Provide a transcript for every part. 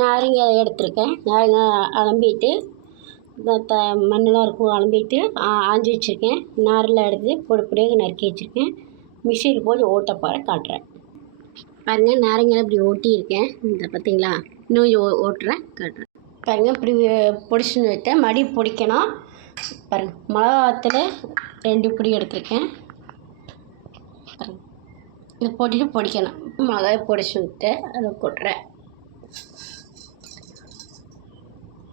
நாரங்க எடுத்துருக்கேன். நாரங்க அலம்பிட்டு மண்ணெலாம் இருக்கும் அலம்பிட்டு ஆஞ்சி வச்சுருக்கேன். நாரெல்லாம் எடுத்து பொடி பொடியாக நறுக்கி வச்சுருக்கேன். மிக்சியில் போட்டு ஓட்ட காட்டுறேன். பாருங்கள், நாரங்க இப்படி ஓட்டியிருக்கேன். இந்த பார்த்தீங்களா, இன்னும் ஓட்டுறேன் காட்டுறேன். பாருங்கள், இப்படி பொடிச்சுன்னு வைத்தேன். மடி பொடிக்கணும். பாருங்கள், மிளகாத்தில் 2 பிடி எடுத்துருக்கேன். பாருங்கள், இதை போட்டுட்டு பொடிக்கணும். மிளகாயை பொடிச்சு விட்டு அதை கொட்டுறேன்.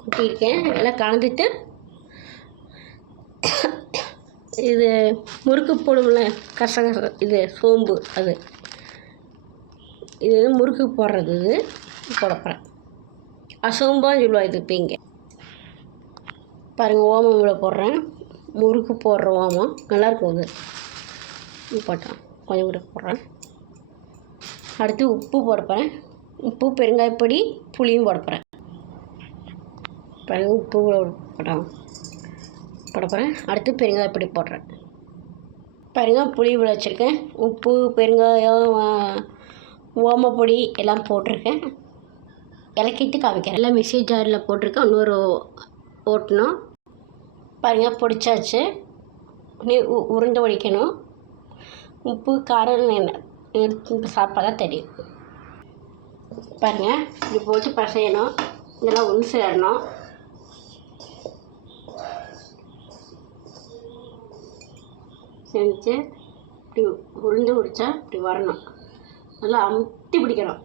கொட்டியிருக்கேன். எல்லாம் கலந்துட்டு இது முறுக்கு போடுவோம்ல, கசகச இது சோம்பு, இது முறுக்கு போடுறது. இது போடப்போகிறேன். சோம்பாக சொல்லுவா இது பீங்க. பாருங்கள், ஓமம் இவ்வளோ போடுறேன். முறுக்கு போடுற ஓமம் நல்லாயிருக்கும். இது போட்டேன், கொஞ்சம் கூட போடுறேன். அடுத்து உப்பு போடப்போகிறேன். உப்பு, பெருங்காயப்பொடி, புளியும் போடப்போகிறேன். பாருங்கள், உப்பு போடப்போகிறேன். அடுத்து பெருங்காயப்பொடி போடுறேன். பாருங்கள், புளி இவ்வளோ வச்சுருக்கேன். உப்பு, பெருங்காயம், ஓமப்பொடி எல்லாம் போட்டிருக்கேன். இலக்கிட்டு காமிக்கிறேன். எல்லாம் மிக்ஸி ஜாரில் போட்டிருக்கேன். இன்னொரு ஓட்டணும். பாருங்கள், பொடிச்சாச்சு. உருண்டை ஒடிக்கணும். உப்பு, காரம் எடுத்து சாப்பிட்டா தான் தெரியும். பாருங்கள், இப்படி போட்டு பசையணும். இதெல்லாம் ஒன்று சேரணும். செஞ்சு இப்படி உருண்டு பிடிச்சா இப்படி வரணும். நல்லா அமுத்தி பிடிக்கணும்.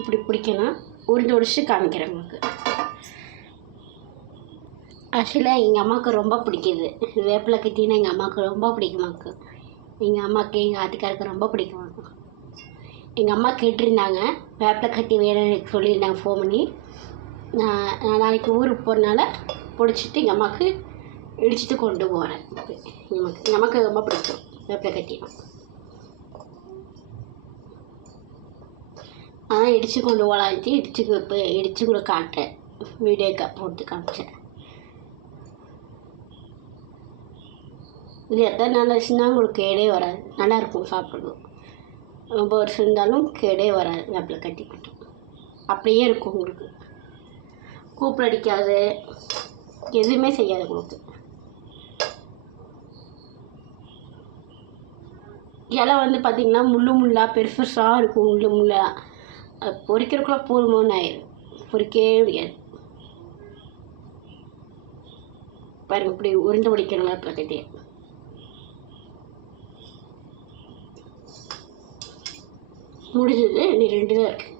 இப்படி பிடிக்கணும். உருண்டு உடிச்சு காமிக்கிறேன் உங்களுக்கு. ஆக்சுவலாக எங்கள் அம்மாவுக்கு ரொம்ப பிடிக்குது. வேப்பிலை கட்டினா எங்கள் அம்மாவுக்கு ரொம்ப பிடிக்குமாக்கு. எங்கள் அம்மாவுக்கு, எங்கள் ஆத்துக்காருக்கு ரொம்ப பிடிக்குமாக்கு. எங்கள் அம்மா கேட்டிருந்தாங்க, வேப்பிலை கட்டி வேணும்னு சொல்லியிருந்தாங்க ஃபோன் பண்ணி. நான் நாளைக்கு ஊருக்கு போகிறனால பிடிச்சிட்டு எங்கள் அம்மாவுக்கு இடிச்சிட்டு கொண்டு போகிறேன். எங்கள் அம்மாவுக்கு ரொம்ப பிடிக்கும் வேப்பிலை கட்டினா. ஆனால் இடித்து கொண்டு போகலான்ட்டு இடித்து கூட காட்டுறேன். வீடியோ போட்டு காமிச்சேன். இது எத்தனை நாள் ஆச்சுன்னா உங்களுக்கு கேடே வராது. நல்லாயிருக்கும் சாப்பிடணும். ரொம்ப வருஷம் இருந்தாலும் கேடே வராது. வேப்பிலை கட்டி மட்டும் அப்படியே இருக்கும். உங்களுக்கு கூப்பிட அடிக்காது, எதுவுமே செய்யாது உங்களுக்கு. இலை பார்த்திங்கன்னா முள்ளாக பெருசாக இருக்கும். முள்ளாக பொரிக்கிறதுக்குள்ளே போதுமோன்னு ஆயிடும். பொரிக்கவே முடியாது. பாருங்கள், இப்படி உருண்டை பிடிக்கணும். வேப்பிலை கட்டி முடிஞ்சது. நீ 2 தான் இருக்கு.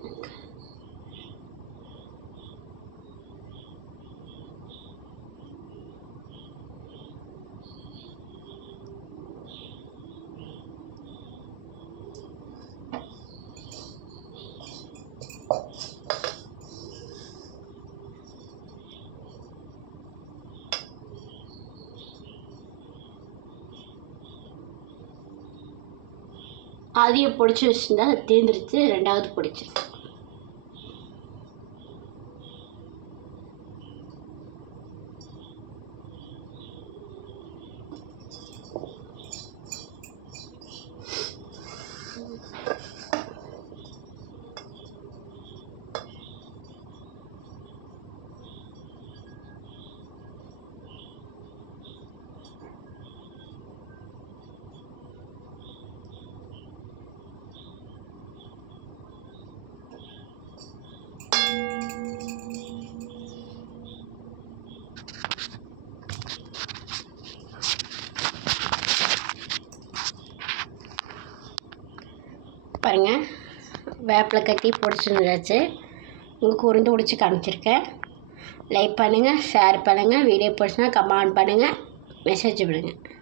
அதையை பொடிச்சு வச்சுருந்தா தேர்ந்துருச்சு. 2வது பொடிச்சிருக்கேன். பாருங்கள், வேப்பிலை கட்டி பொடிச்சுருந்தாச்சு. உங்களுக்கு உருண்டை பிடிச்சி காமிச்சிருக்கேன். லைக் பண்ணுங்கள், ஷேர் பண்ணுங்கள். வீடியோ பிடிச்சினா கமெண்ட் பண்ணுங்கள், மெசேஜ் பண்ணுங்கள்.